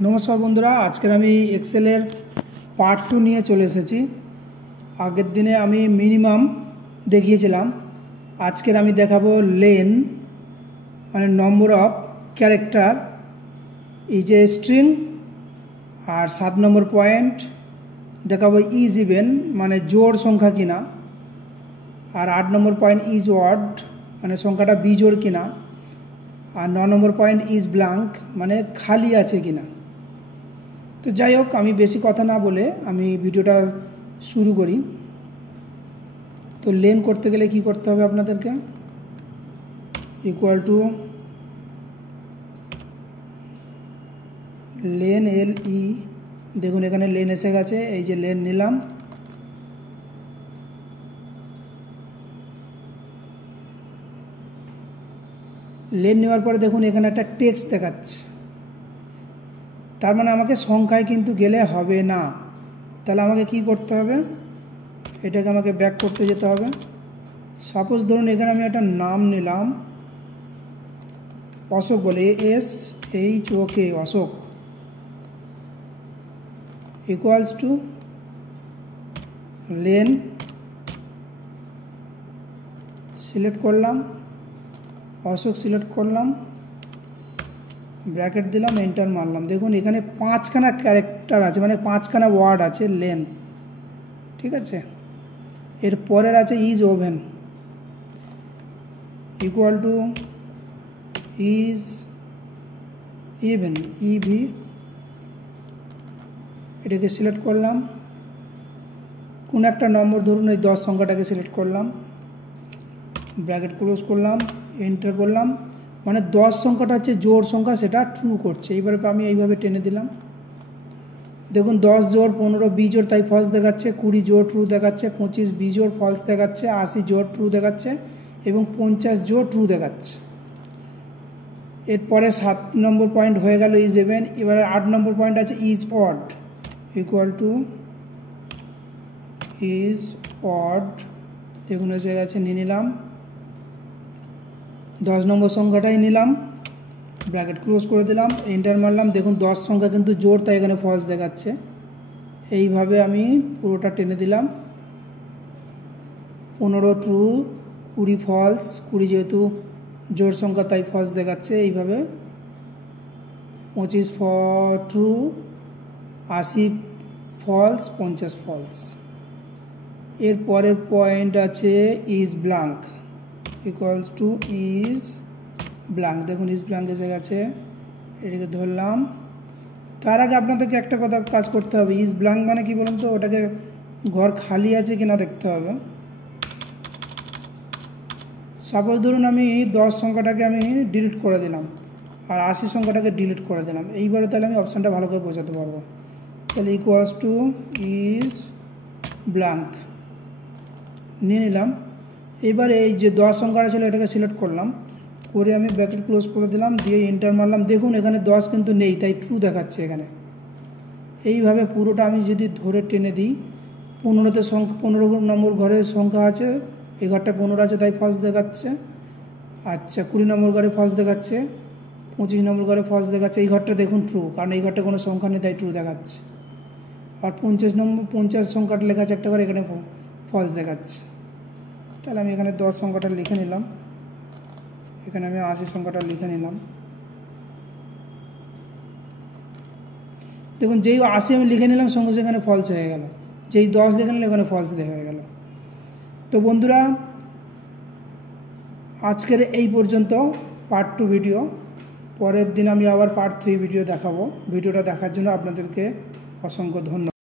नमस्कार बंधुरा आज के आमी एक्सेलर पार्ट 2 निये चले एसेछि। आगेर दिने आमी मिनिमाम देखिएछिलाम, आजकेर आमी देखाबो लेन माने number of character is a string और 7 नम्बर पॉइंट देखाबो इज इवेन माने जोड़ संख्या किना और 8 नम्बर पॉइंट इज वर्ड माने संख्याटा बिजोड़ किना और 9 नम्बर पॉइंट इज ब्लैंक माने खाली आछे किना। तो যাই হোক আমি বেশি কথা না বলে আমি ভিডিওটা শুরু করি। তো লেন করতে গেলে কি করতে হবে আপনাদেরকে, ইকুয়াল টু লেন এল ই, দেখুন এখানে লেন এসে গেছে, এই যে লেন নিলাম, লেন নেওয়ার পরে দেখুন এখানে একটা টেক্সট দেখাচ্ছে, তার মানে আমাকে সংখ্যায় কিন্তু গেলে হবে না। তাহলে আমাকে কি করতে হবে, এটাকে আমাকে ব্যাক করতে যেতে হবে। সাপোজ ধরুন এখানে আমি একটা নাম নিলাম অশোক বলে, SHOK Ashok, equals to len, select করলাম অশোক, সিলেক্ট করলাম, ব্র্যাকেট দিলাম, এন্টার মারলাম। দেখুন এখানে 5খানা ক্যারেক্টার আছে, মানে 5খানা ওয়ার্ড আছে লেন, ঠিক আছে। এর পরের আছে is oven, equal to is even, EV, এটাকে সিলেক্ট করলাম, কোন একটা নম্বর ধরুন এই 10 সংখ্যাটাকে সিলেক্ট করলাম, ব্র্যাকেট ক্লোজ করলাম, এন্টার করলাম, মানে 10 সংখ্যাটা হচ্ছে জোড় সংখ্যা, সেটা ট্রু করছে। এইবারে আমি এইভাবে টেনে দিলাম, দেখুন 10 জোড় 15 বিজোড় তাই ফলস দেখাচ্ছে, 20 জোড় ট্রু দেখাচ্ছে, 25 বিজোড় ফলস দেখাচ্ছে, 80 জোড় ট্রু দেখাচ্ছে এবং 50 জোড় ট্রু দেখাচ্ছে। এরপরে 7 নম্বর পয়েন্ট হয়ে গেল ইজ ইভেন। এবারে 8 নম্বর পয়েন্ট আছে is odd, equal to is odd, দেখুন এসে গেছে, নিয়ে নিলাম, 10 নম্বর সংখ্যাটাই নিলাম, ব্র্যাকেট ক্লোজ করে দিলাম, এন্টার মারলাম। দেখুন 10 সংখ্যা কিন্তু জোড় তাই এখানে ফলস দেখাচ্ছে। এইভাবে আমি পুরোটা টেনে দিলাম, 15 ট্রু, 20 ফলস, 20 যেহেতু জোড় সংখ্যা তাই ফলস দেখাচ্ছে। এইভাবে 25 ট্রু, 80 ফলস, 50 ফলস। এর পরের পয়েন্ট আছে is blank, equals to is blank, দেখুন ইজ ব্ল্যাঙ্ক এসে গেছে, এটাকে ধরলাম। তার আগে আপনাদেরকে একটা কথা কাজ করতে হবে, ইজ ব্ল্যাঙ্ক মানে কি বলুন তো, ওটাকে ঘর খালি আছে কিনা দেখতে হবে। সাপোজ ধরুন আমি 10 সংখ্যাটাকে আমি ডিলিট করে দিলাম আর 80 সংখ্যাটাকে ডিলিট করে দিলাম, এইবারে তাহলে আমি অপশানটা ভালো করে বোঝাতে পারবো। তাহলে ইকুয়ালস টু ইজ ব্ল্যাঙ্ক নিয়ে নিলাম। এবারে এই যে 10 সংখ্যাটা ছিল এটাকে সিলেক্ট করলাম, করে আমি ব্র্যাকেট ক্লোজ করে দিলাম, দিয়ে এন্টার মারলাম। দেখুন এখানে 10 কিন্তু নেই তাই ট্রু দেখাচ্ছে এখানে। এইভাবে পুরোটা আমি যদি ধরে টেনে দিই, 15তে সংখ্যা 15 নম্বর ঘরের সংখ্যা আছে, এই ঘরটা 15 আছে তাই ফলস দেখাচ্ছে। আচ্ছা 20 নম্বর ঘরে ফলস দেখাচ্ছে, 25 নম্বর ঘরে ফলস দেখাচ্ছে, এই ঘরটা দেখুন ট্রু, কারণ এই ঘরটা কোনো সংখ্যা নেই তাই ট্রু দেখাচ্ছে। আর 50 সংখ্যাটা লেখা আছে একটা ঘরে, এখানে ফলস দেখাচ্ছে। তাহলে আমি এখানে 10 সংখ্যাটা লিখে নিলাম, এখানে আমি 80 সংখ্যাটা লিখে নিলাম। দেখুন যেই 80 আমি লিখে নিলাম সঙ্গে সঙ্গে এখানে ফলস হয়ে গেল, যেই 10 লিখে নিলাম এখানে ফলস হয়ে গেল। তো বন্ধুরা আজকের এই পর্যন্ত পার্ট 2 ভিডিও, পরের দিন আমি আবার পার্ট 3 ভিডিও দেখাবো। ভিডিওটা দেখার জন্য আপনাদেরকে অসংখ্য ধন্যবাদ।